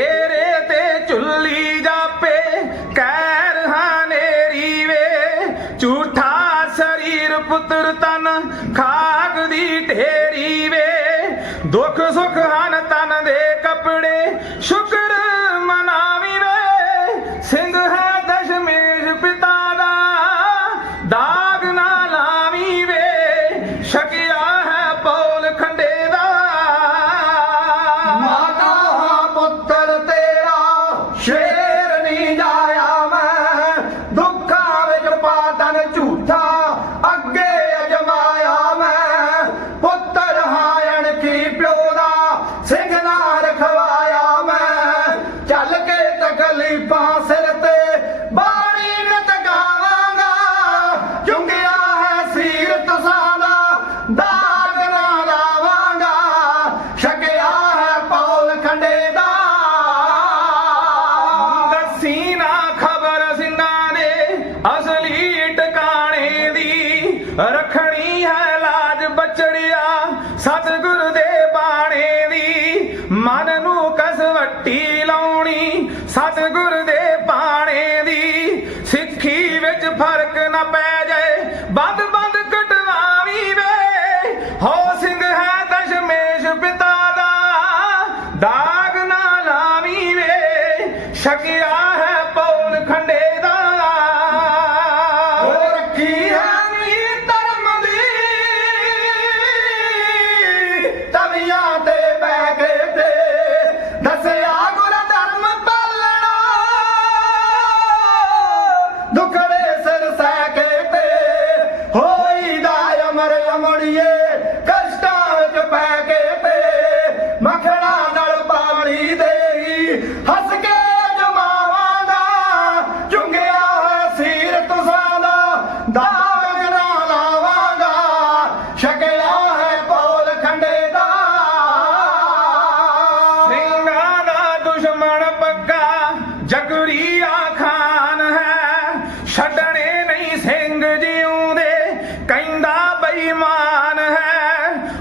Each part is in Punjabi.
ਡੇਰੇ ਤੇ ਚੁੱਲੀ ਜਾਪੇ ਕਹਿਰ ਹਨੇਰੀ ਵੇ ਝੂਠਾ ਸਰੀਰ ਪੁੱਤਰ ਤਨ ਖਾਕ ਦੀ ਢੇਰੀ ਵੇ। ਦੁੱਖ ਸੁਖ ਹਨ ਤਨ ਦੇ ਕੱਪੜੇ ਸ਼ੁਕ ਤਕਲੀਫਾਂ ਸਿਰ ਤੇ ਬਾਣੀ ਨਿਤ ਗਾਵਾਂਗਾ। ਚੁੰਗਿਆ ਹੈ ਸੀਰਤ ਸਾਦਾ ਦਾਗ ਨਾ ਲਾਵਾਂਗਾ ਛਕਿਆ ਹੈ ਪੌਲ ਖੰਡੇ ਦਾ। ਦੱਸੀ ਖਬਰ ਸਿੰਘਾਂ ਦੇ ਅਸਲੀ ਟਿਕਾਣੇ ਦੀ। ਰੱਖਣੀ ਹੈ ਲਾਜ ਬਚੜਿਆ ਸਤਿਗੁਰ ਦੇ ਬਾਣੇ ਦੀ। ਮਨ ਫ਼ਰਕ ਨਾ ਪੈ ਜਾਏ, ਬੰਦ ਬੰਦ ਕਟਵਾਵੀ ਵੇ ਹੋ ਸਿੰਘ ਹੈ ਦਸ਼ਮੇਸ਼ ਪਿਤਾ ਦਾ, ਦਾਗ ਨਾ ਲਾਵੀ ਵੇ। ਸ਼ਕੀ ਦਾ ਅਮੜੀਏ, ਕਸ਼ਟਾਂ ਵਿੱਚ ਪੈ ਕੇ ਤੇ ਮੱਖਣਾ ਨਾਲ ਪਾਣੀ ਦੇਈ। ਹੱਸ ਕੇ ਜਮਾਵਾਂ ਦਾ, ਚੁੰਗਿਆ ਹੈ ਸੀਰ ਤੁਸਾਂ ਦਾ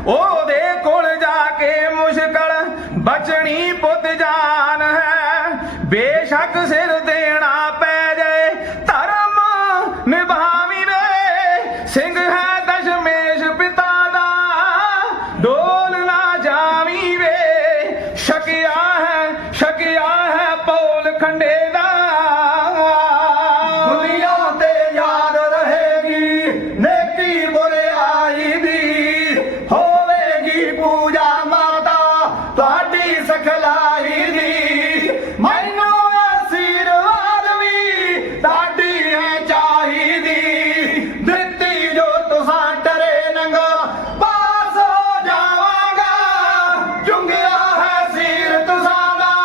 ਉਹਦੇ ਕੋਲ ਜਾ ਕੇ ਮੁਸ਼ਕਲ ਬਚਣੀ ਪੁੱਤ ਜਾਨ ਹੈ। ਬੇਸ਼ੱਕ ਸਿਰ ਦੇਣਾ ਪੈ ਜਾਏ, ਧਰਮ ਨਿਭਾਵੀ ਵੇ। ਸਿੰਘ ਹੈ ਦਸ਼ਮੇਸ਼ ਪਿਤਾ ਦਾ, ਡੋਲ ਨਾ ਜਾਵੀ ਵੇ। ਸ਼ਕਿਆ ਹੈ ਸ਼ਕਿਆ ਹੈ ਪੌਲ ਖੰਡੇ ਦੀ ਸਖਲਾਈ ਦੀ। ਮੈਨੂੰ ਆਸ਼ੀਰਵਾਦ ਵੀ ਤੁਹਾਡੀ ਹੈ ਚਾਹੀਦੀ। ਦਿੱਤੀ ਜੋ ਤੁਸਾਂ ਡਰੇ ਨੰਗਾ, ਪਾਸ ਹੋ ਜਾਵਾਂਗਾ। ਚੁੰਗਿਆ ਹੈ ਸੀਰ ਤੁਸਾਂ ਦਾ,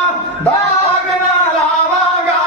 ਦਾਗ ਨਾ ਲਾਵਾਂਗਾ।